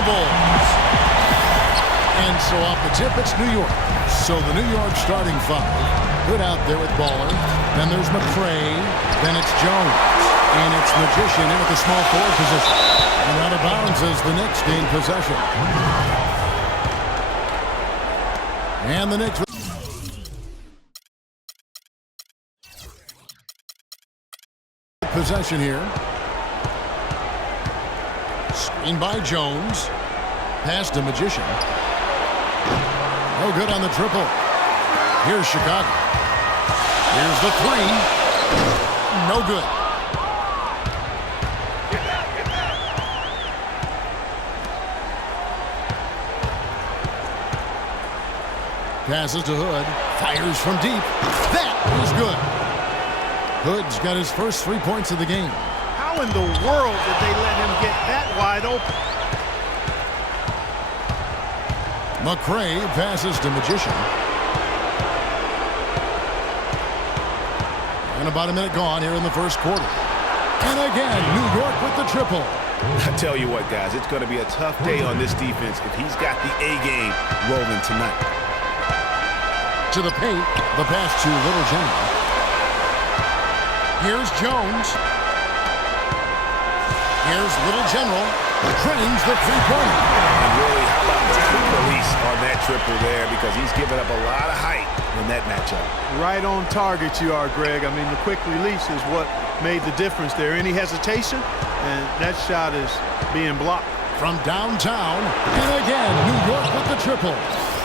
the Bulls. And so off the tip, it's New York. So the New York starting five. Good out there with Baller. Then there's McCray. Then it's Jones. And it's Magician in at the small forward position. And out of bounds as the Knicks gain possession. And the Knicks... possession here. Screen by Jones. Pass to Magician. No good on the triple. Here's Chicago. Here's the three. No good. Passes to Hood. Fires from deep. That is good. Hood's got his first 3 points of the game. How in the world did they let him get that wide open? McCray passes to Magician. And about a minute gone here in the first quarter. And again, New York with the triple. I tell you what, guys, it's going to be a tough day on this defense if he's got the A game rolling tonight. To the paint, the pass to Little General. Here's Jones. Here's Little General. Drains the three-pointer. And really, how about the quick release on that triple there, because he's given up a lot of height in that matchup. Right on target you are, Greg. I mean, the quick release is what made the difference there. Any hesitation, and that shot is being blocked. From downtown, and again, New York with the triple.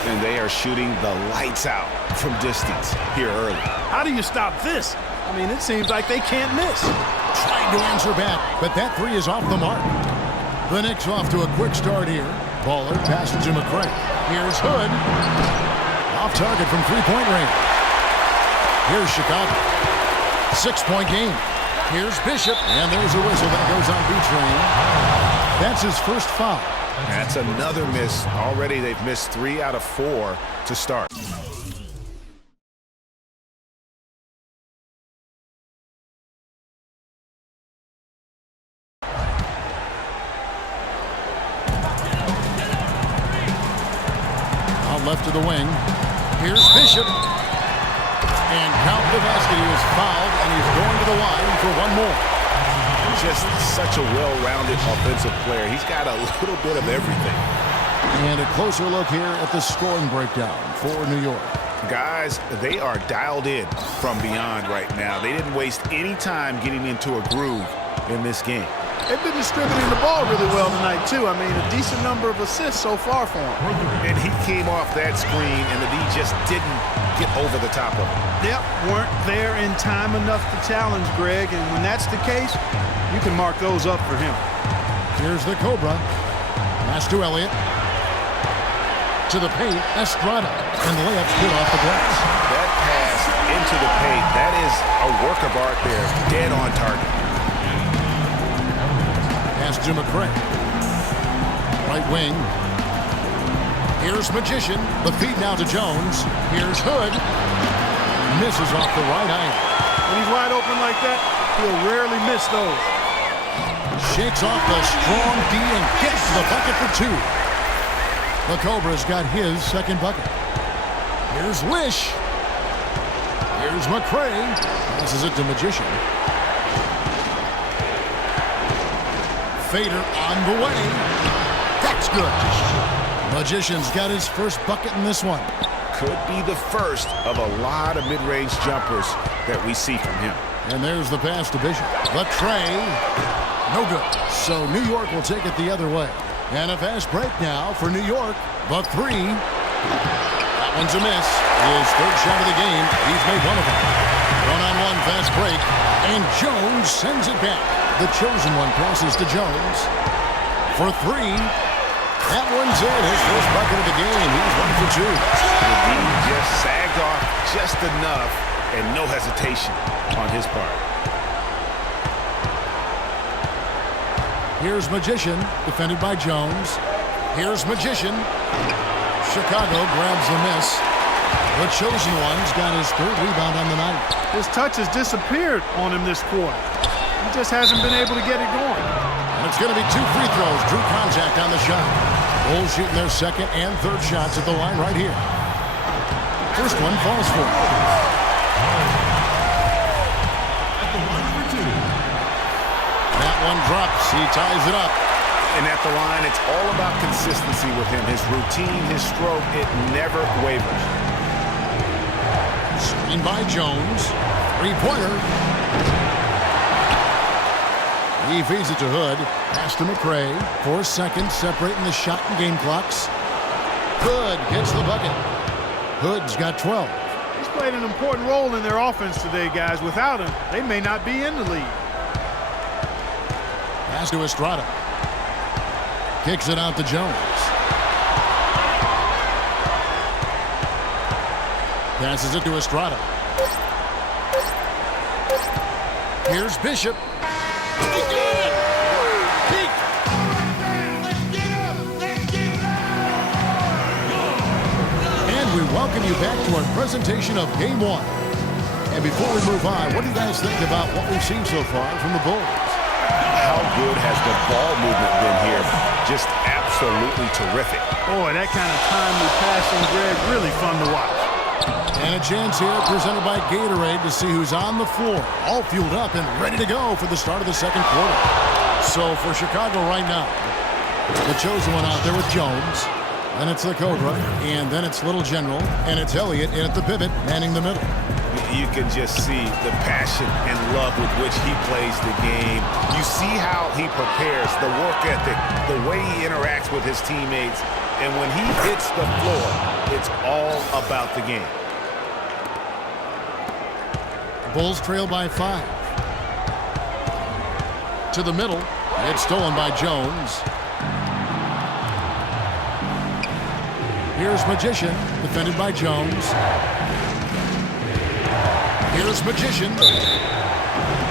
And they are shooting the lights out from distance here early. How do you stop this? I mean, it seems like they can't miss. Trying to answer back, but that three is off the mark. The Knicks off to a quick start here. Baller passes to McCray. Here's Hood. Off target from three-point range. Here's Chicago. 6-point game. Here's Bishop. And there's a whistle that goes on B-Train. That's his first foul. That's another miss. Already they've missed 3 out of 4 to start. Left to the wing. Here's Bishop. And count the basket. He was fouled, and he's going to the line for one more. Just such a well-rounded offensive player. He's got a little bit of everything. And a closer look here at the scoring breakdown for New York. Guys, they are dialed in from beyond right now. They didn't waste any time getting into a groove in this game. They've been distributing the ball really well tonight, too. I mean, a decent number of assists so far for him. And he came off that screen, and the D just didn't get over the top of it. Yep, weren't there in time enough to challenge Greg, and when that's the case, you can mark those up for him. Here's the Cobra. Pass to Elliott. To the paint, Estrada. And the layup's good off the glass. That pass into the paint, that is a work of art there, dead on target. Pass to McCray. Right wing. Here's Magician. The feed now to Jones. Here's Hood. Misses off the right angle. When he's wide open like that, he'll rarely miss those. Shakes off the strong D and gets the bucket for 2. The Cobra's got his second bucket. Here's Wish. Here's McCray. Passes it to Magician. Fader on the way. That's good. Magician's got his first bucket in this one. Could be the first of a lot of mid-range jumpers that we see from him. And there's the pass to Bishop. The tray. No good. So New York will take it the other way. And a fast break now for New York. The three. That one's a miss. His third shot of the game. He's made one of them. One-on-one fast break. And Jones sends it back. The chosen one passes to Jones. For 3. That one's in. His first bucket of the game. He's 1 for 2. The D just sagged off just enough, and no hesitation on his part. Here's Magician, defended by Jones. Here's Magician. Chicago grabs the miss. The chosen one's got his third rebound on the night. His touch has disappeared on him this quarter. He just hasn't been able to get it going. And And it's going to be 2 free throws. Drew contact on the shot. Bulls shooting their second and third shots at the line right here. First one falls for him. At the line for 2. That one drops. He ties it up. And at the line, it's all about consistency with him. His routine, his stroke, it never wavers. Screen by Jones. Three-pointer. He feeds it to Hood. Pass to McRae. 4 seconds separating the shot and game clocks. Hood gets the bucket. Hood's got 12. He's played an important role in their offense today, guys. Without him, they may not be in the lead. Pass to Estrada. Kicks it out to Jones. Passes it to Estrada. Here's Bishop. And we welcome you back to our presentation of Game 1. And before we move on, what do you guys think about what we've seen so far from the Bulls? How good has the ball movement been here? Just absolutely terrific. Boy, that kind of timely passing, Greg, really fun to watch. And a chance here presented by Gatorade to see who's on the floor, all fueled up and ready to go for the start of the second quarter. So for Chicago right now, the chosen one out there with Jones. Then it's the Cobra, and then it's Little General, and it's Elliott in at the pivot, manning the middle. You can just see the passion and love with which he plays the game. You see how he prepares, the work ethic, the way he interacts with his teammates. And when he hits the floor, it's all about the game. Bulls trail by 5. To the middle. It's stolen by Jones. Here's Magician, defended by Jones. Here's Magician.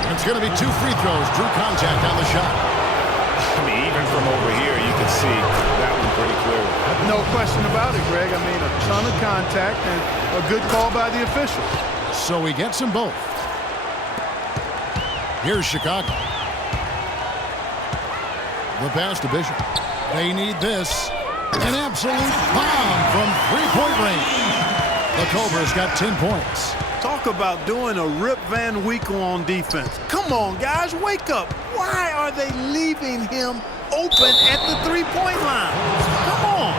It's going to be 2 free throws. Drew contact on the shot. I mean, even from over here, you can see that one pretty clearly. No question about it, Greg. I mean, a ton of contact and a good call by the officials. So he gets them both. Here's Chicago. The pass to Bishop. They need this. An absolute bomb from three-point range. The Cobra's got 10 points. Talk about doing a Rip Van Winkle on defense. Come on, guys, wake up. Why are they leaving him open at the three-point line? Come on.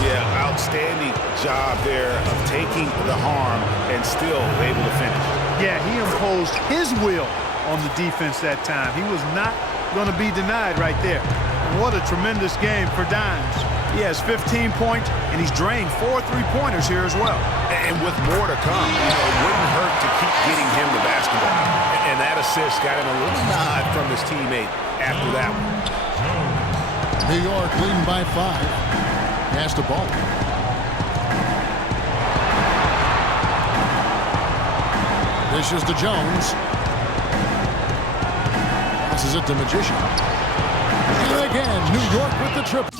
Yeah, outstanding job there of taking the harm and still able to finish. Yeah, he imposed his will on the defense that time. He was not going to be denied right there. And what a tremendous game for Dimes. He has 15 points, and he's drained 4 3-pointers here as well. And with more to come, it wouldn't hurt to keep getting him the basketball. And that assist got him a little nod from his teammate after that one. New York leading by 5. Pass to Ball. Dishes to Jones. Passes it to Magician. And again, New York with the triple.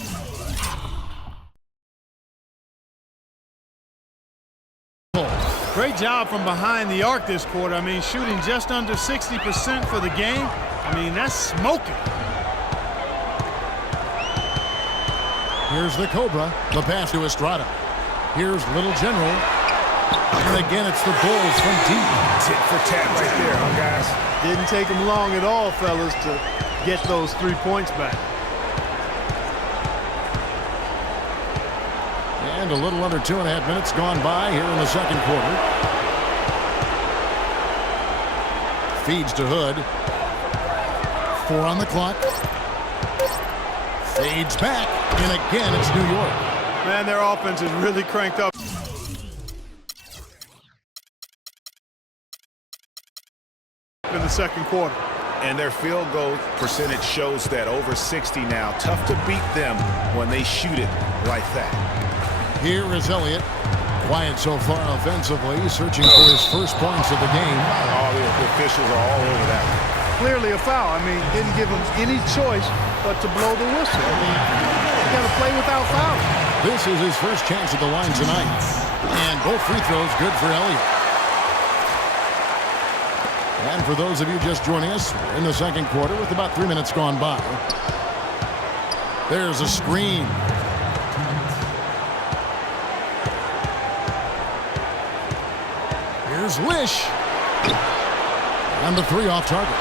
Great job from behind the arc this quarter. I mean, shooting just under 60% for the game. I mean, that's smoking. Here's the Cobra. The pass to Estrada. Here's Little General. And again, it's the Bulls from deep. Tit for tat right there, huh, guys? Didn't take them long at all, fellas, to get those 3 points back. And a little under 2.5 minutes gone by here in the second quarter. Feeds to Hood. 4 on the clock. Fades back. And again, it's New York. Man, their offense is really cranked up in the second quarter. And their field goal percentage shows that over 60 now. Tough to beat them when they shoot it like that. Here is Elliott. Quiet so far offensively, searching for his first points of the game. Oh, the officials are all over that one. Clearly a foul. I mean, didn't give him any choice but to blow the whistle. I mean, you got to play without fouling. This is his first chance at the line tonight. And both free throws good for Elliott. And for those of you just joining us, we're in the second quarter with about 3 minutes gone by. There's a screen. Here's Lish. And the three off target.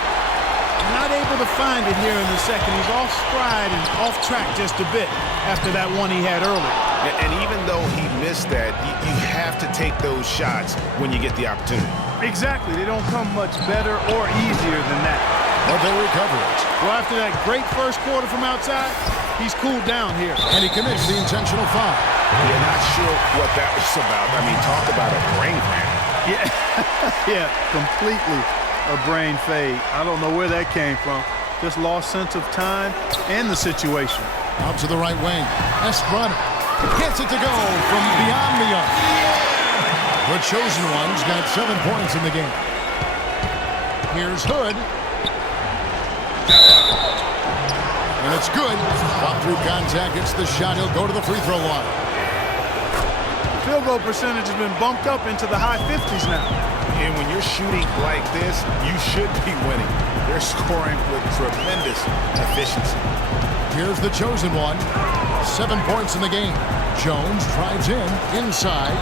Not able to find it here in the second. He's off stride and off track just a bit after that one he had earlier. And even though he missed that, you have to take those shots when you get the opportunity. Exactly. They don't come much better or easier than that. But they recover it. Well, after that great first quarter from outside, he's cooled down here. And he commits the intentional foul. You're not sure what that was about. I mean, talk about a brain fan. Yeah, yeah, completely a brain fade. I don't know where that came from. Just lost sense of time and the situation. Out to the right wing. Estrada gets it to go from beyond the arc. The chosen one's got 7 points in the game. Here's Hood. And it's good. Fought through contact. It's the shot. He'll go to the free throw line. Field goal percentage has been bumped up into the high 50s now. And when you're shooting like this, you should be winning. They're scoring with tremendous efficiency. Here's the chosen one. 7 points in the game. Jones drives in, inside.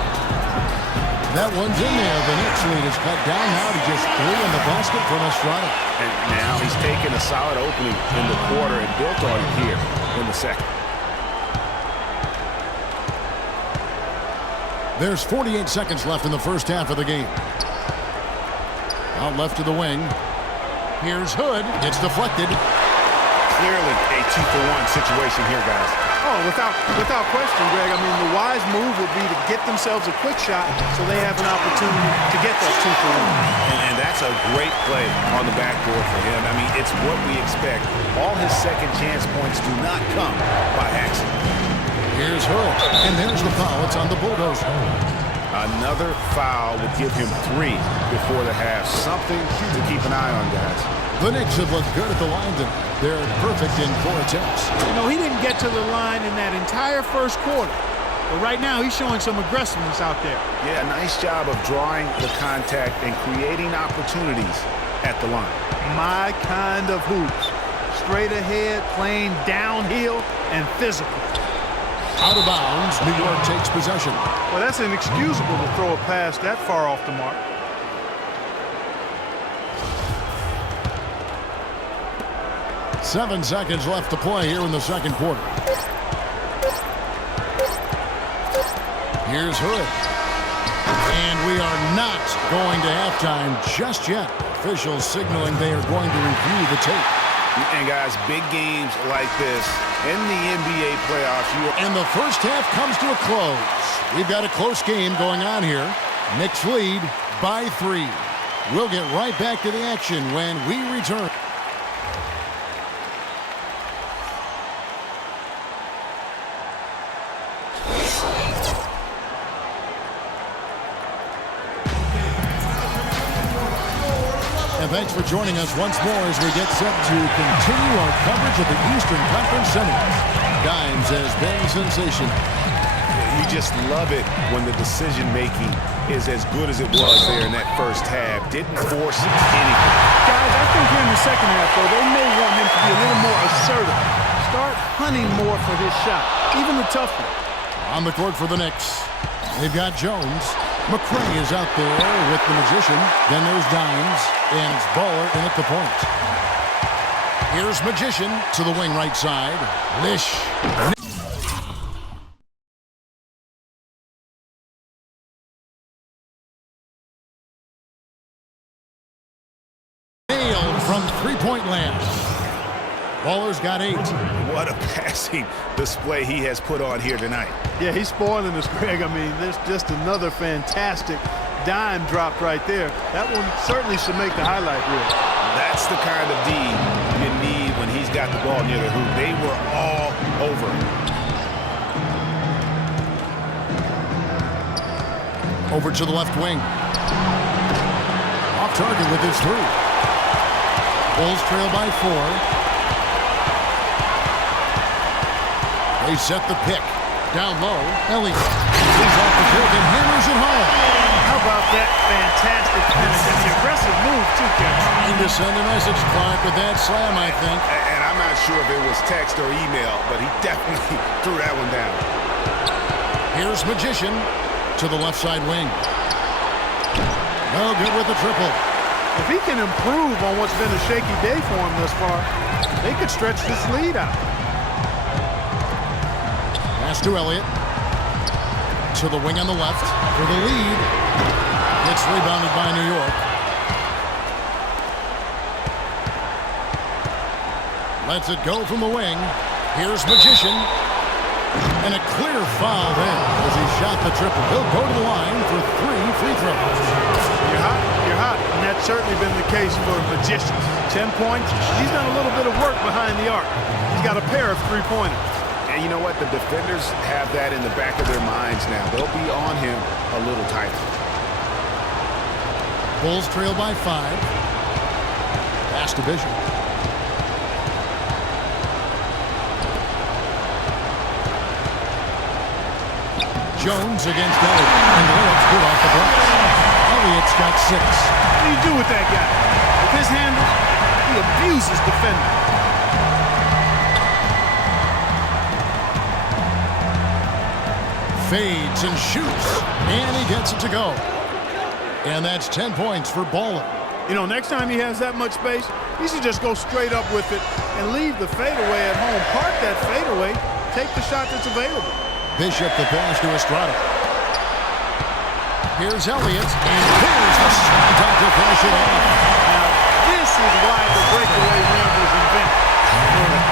That one's in there. The Knicks lead is cut down now to just 3 in the basket from Estrada. And now he's taken a solid opening in the quarter and built on it here in the second. There's 48 seconds left in the first half of the game. Out left to the wing. Here's Hood. It's deflected. Clearly a 2-for-1 situation here, guys. Oh, without question, Greg. I mean, the wise move would be to get themselves a quick shot so they have an opportunity to get that 2-for-1. And that's a great play on the backboard for him. I mean, it's what we expect. All his second chance points do not come by accident. Here's Hood. And there's the foul. It's on the Bulldozer. Another foul would give him 3 before the half. Something to keep an eye on, guys. The Knicks have looked good at the line tonight. They're perfect in 4 attempts. You know, he didn't get to the line in that entire first quarter. But right now, he's showing some aggressiveness out there. Yeah, nice job of drawing the contact and creating opportunities at the line. My kind of hoops. Straight ahead, playing downhill, and physical. Out of bounds, New York takes possession. Well, that's inexcusable to throw a pass that far off the mark. Seven seconds left to play here in the second quarter. Here's Hood. And we are not going to halftime just yet. Officials signaling they are going to review the tape. And guys, big games like this in the NBA playoffs. And the first half comes to a close. We've got a close game going on here. Knicks lead by 3. We'll get right back to the action when we return. And thanks for joining us once more as we get set to continue our coverage of the Eastern Conference Semis. Dimes has been sensational. You just love it when the decision-making is as good as it was there in that first half. Didn't force anything. Guys, I think here in the second half, though, they may want him to be a little more assertive. Start hunting more for his shot, even the tough one. On the court for the Knicks, they've got Jones. McCray is out there with the Magician. Then there's Dimes, and it's Baller in at the point. Here's Magician to the wing right side. Lish. Nailed from three-point land. Baller's got 8. What a passing display he has put on here tonight. Yeah, he's spoiling us, Greg. I mean, there's just another fantastic dime dropped right there. That one certainly should make the highlight reel. That's the kind of D you need when he's got the ball near the hoop. They were all over it. Over to the left wing. Off target with his 3. Bulls trail by 4. They set the pick. down low. Elliott he's off the field and hammers it home. How about that fantastic finish and the aggressive move, too, Kevin? Trying to send a message, Clark, with that slam, I think. And I'm not sure if it was text or email, but he definitely threw that one down. Here's Magician to the left side wing. No good with the triple. If he can improve on what's been a shaky day for him thus far, they could stretch this lead out. Pass to Elliott. To the wing on the left for the lead. It's rebounded by New York. Lets it go from the wing. Here's Magician. And a clear foul there as he shot the triple. He'll go to the line for 3 free throws. You're hot, and that's certainly been the case for Magician. 10 points. He's done a little bit of work behind the arc. He's got a pair of three-pointers. And you know what? The defenders have that in the back of their minds now. They'll be on him a little tighter. Bulls trail by 5. Pass to Bishop. Jones against Elliott. And Elliott's good off the glass. Elliott's got 6. What do you do with that guy? With his handle, he abuses defenders. Fades and shoots. And he gets it to go. And that's 10 points for Ballin. You know, next time he has that much space, he should just go straight up with it and leave the fadeaway at home. Park that fadeaway. Take the shot that's available. Bishop the pass to Estrada. Here's Elliott, and here's the shot to finish it off. Now, this is why the breakaway rim was invented.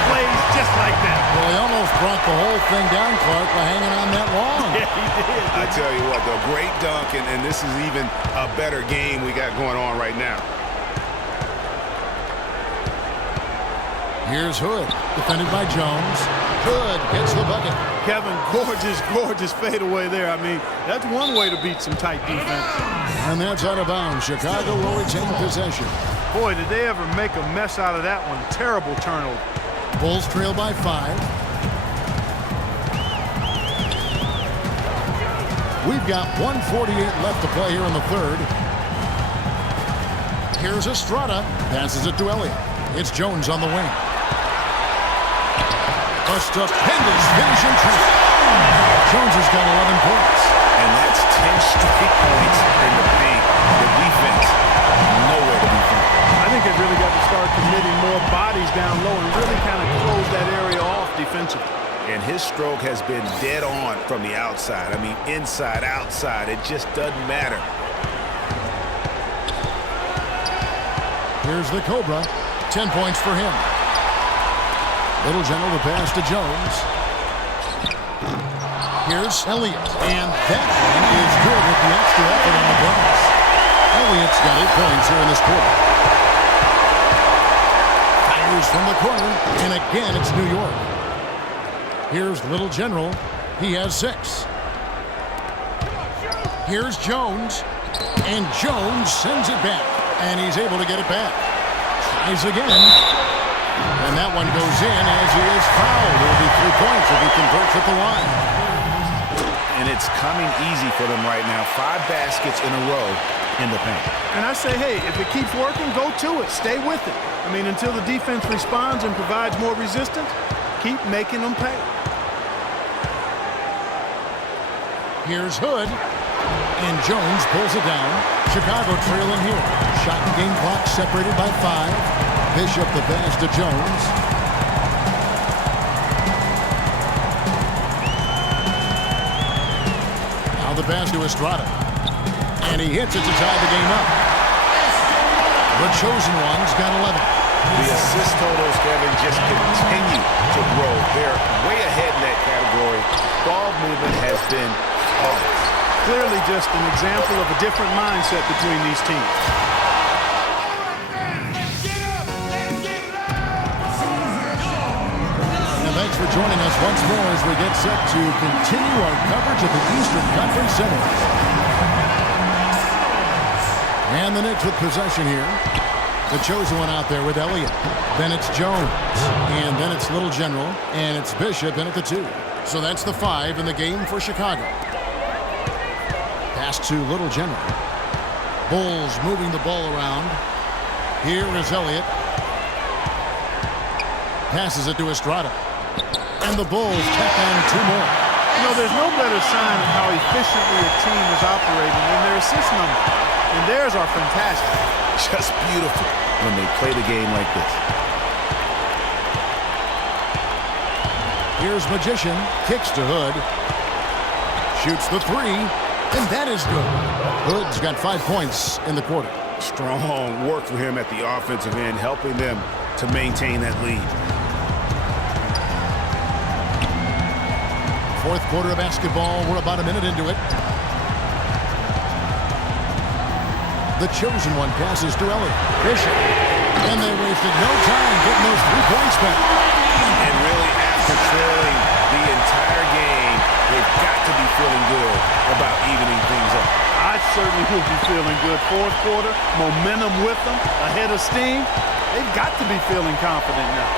Plays just like that. Well, he almost brought the whole thing down, Clark, by hanging on that long. Yeah, he did. I tell you what, though, great dunk, and this is even a better game we got going on right now. Here's Hood, defended by Jones. Hood gets the bucket. Kevin, gorgeous fadeaway there. I mean, that's one way to beat some tight defense. And that's out of bounds. Chicago will retain possession. Boy, did they ever make a mess out of that one. Terrible turnover. Bulls trail by 5. We've got 1:48 left to play here in the third. Here's Estrada. Passes it to Elliott. It's Jones on the wing. A stupendous finish in traffic. Jones has got 11 points. And that's 10 straight points in the paint. The defense, nowhere to be found. I think they really got to start committing more bodies down low and really kind of close that area off defensively. And his stroke has been dead on from the outside. I mean, inside, outside, it just doesn't matter. Here's the Cobra. 10 points for him. Little General the pass to Jones. Here's Elliott. And that one is good with the extra effort on the glass. Elliott's got 8 points here in this quarter. Fires from the corner. And again, it's New York. Here's Little General. He has 6. Here's Jones. And Jones sends it back. And he's able to get it back. Tries again. And that one goes in as he is fouled. It'll be 3 points if he converts at the line. And it's coming easy for them right now. 5 baskets in a row in the paint. And I say, hey, if it keeps working, go to it. Stay with it. I mean, until the defense responds and provides more resistance, keep making them pay. Here's Hood. And Jones pulls it down. Chicago trailing here. Shot and game clock separated by 5. Bishop the pass to Jones. Now the pass to Estrada. And he hits it to tie the game up. The chosen one's got 11. The assist totals, Kevin, just continue to grow. They're way ahead in that category. Ball movement has been flawless. Clearly just an example of a different mindset between these teams. Thanks for joining us once more as we get set to continue our coverage of the Eastern Conference Semis. And the Knicks with possession here. The chosen one out there with Elliott. Then it's Jones. And then it's Little General. And it's Bishop in at the 2. So that's the 5 in the game for Chicago. Pass to Little General. Bulls moving the ball around. Here is Elliott. Passes it to Estrada. And the Bulls tack on 2 more. You know, there's no better sign of how efficiently a team is operating than their assist number. And theirs are fantastic. Just beautiful when they play the game like this. Here's Magician. Kicks to Hood. Shoots the 3. And that is good. Hood's got 5 points in the quarter. Strong work for him at the offensive end, helping them to maintain that lead. Fourth quarter of basketball. We're about a minute into it. The chosen one passes to Elliott. Bishop. And they wasted no time getting those 3 points back. And really, after trailing the entire game, they've got to be feeling good about evening things up. I certainly will be feeling good. Fourth quarter, momentum with them, ahead of steam. They've got to be feeling confident now.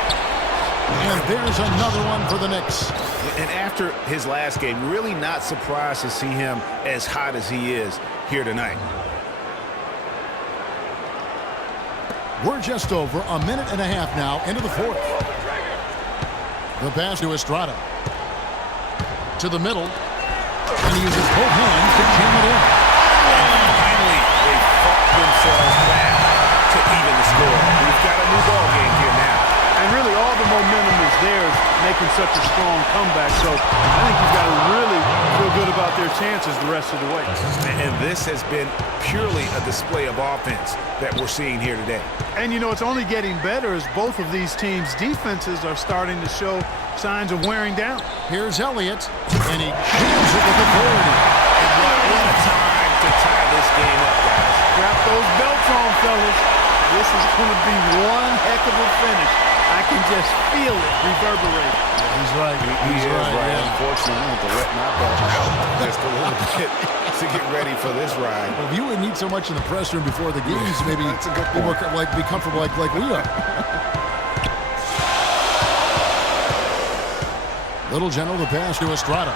And there's another one for the Knicks. And after his last game, really not surprised to see him as hot as he is here tonight. We're just over a minute and a half now into the fourth. The pass to Estrada. To the middle. And he uses both hands to jam it in. And finally, they fought themselves back to even the score. We've got a new ball game here now. And really, all the momentum is theirs, making such a strong comeback. So I think you've got to really feel good about their chances the rest of the way. And this has been purely a display of offense that we're seeing here today. And, you know, it's only getting better as both of these teams' defenses are starting to show signs of wearing down. Here's Elliott, and he jams it with authority. And what a time to tie this game up, guys. Strap those belts on, fellas. This is going to be one heck of a finish. I can just feel it reverberate. He's right. He's right. Yeah. Unfortunately, I have to let my belt out just a little bit to get ready for this ride. Well, if you would need so much in the press room before the games, maybe That's a good point. be comfortable like we are. Little General, the pass to Estrada.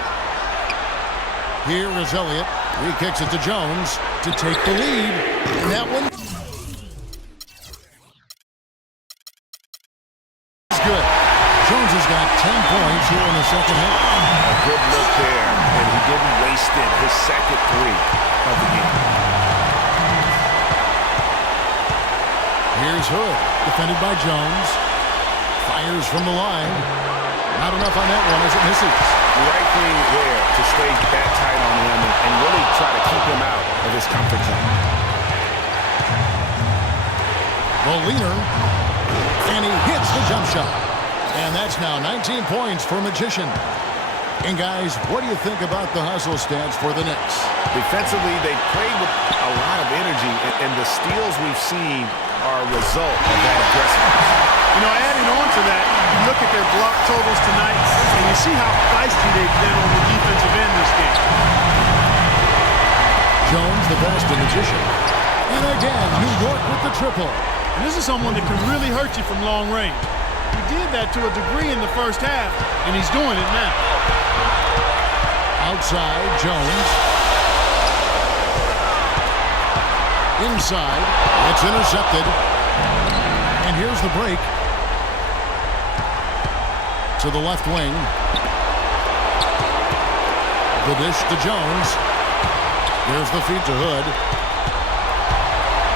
Here is Elliott. He kicks it to Jones to take the lead. And that one is good. Jones has got 10 points here in the second half. A good look there, and he didn't waste it. His second 3 of the game. Here's Hood, defended by Jones. Fires from the line. Not enough on that one as it misses. The right thing there to stay that tight on him and really try to keep him out of his comfort zone. The leaner, and he hits the jump shot. And that's now 19 points for Magician. And guys, what do you think about the hustle stats for the Knicks? Defensively, they played with a lot of energy, and the steals we've seen are a result of that aggressiveness. You know, adding on to that, you look at their block totals tonight, and you see how feisty they've been on the defensive end this game. Jones, the best of Magician. And again, New York with the triple. And this is someone that can really hurt you from long range. He did that to a degree in the first half, and he's doing it now. Outside, Jones. Inside, it's intercepted. And here's the break. To the left wing. The dish to Jones. There's the feed to Hood.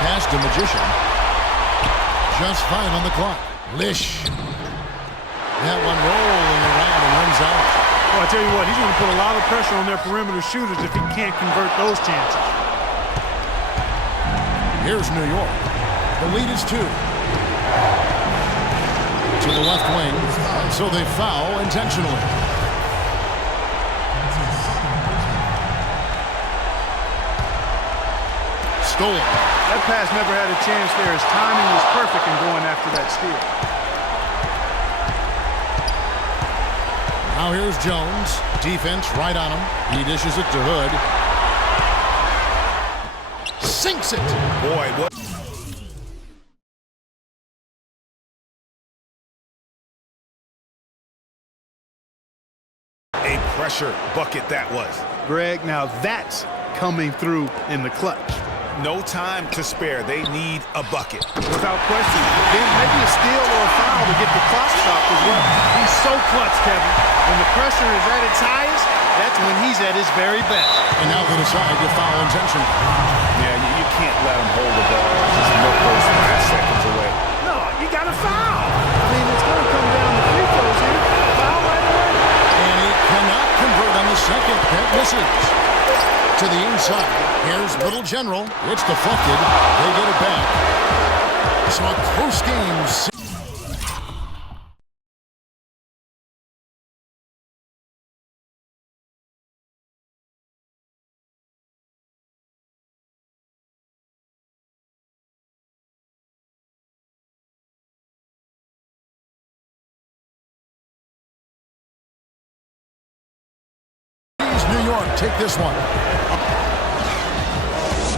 Pass to Magician. Just 5 on the clock. Lish. That one rolling around and runs out. Well, I tell you what, he's going to put a lot of pressure on their perimeter shooters if he can't convert those chances. Here's New York. The lead is 2. To the left wing. And so they foul intentionally. Stolen. That pass never had a chance there. His timing was perfect in going after that steal. Now here's Jones. Defense right on him. He dishes it to Hood. Sinks it. Boy, what a pressure bucket that was. Greg, now that's coming through in the clutch. No time to spare. They need a bucket. Without question. Then maybe a steal or a foul to get the clock stopped as well. He's so clutch, Kevin. When the pressure is at its highest, that's when he's at his very best. And now they decide to foul intention. Yeah, you can't let him hold the ball. Just milk those 5 seconds away. No, you got to foul. I mean, it's going to come down to free throws here. Foul right away. And he cannot convert on the second. That misses. To the inside. Here's Little General. It's deflected. They get it back. So a close game. New York take this one.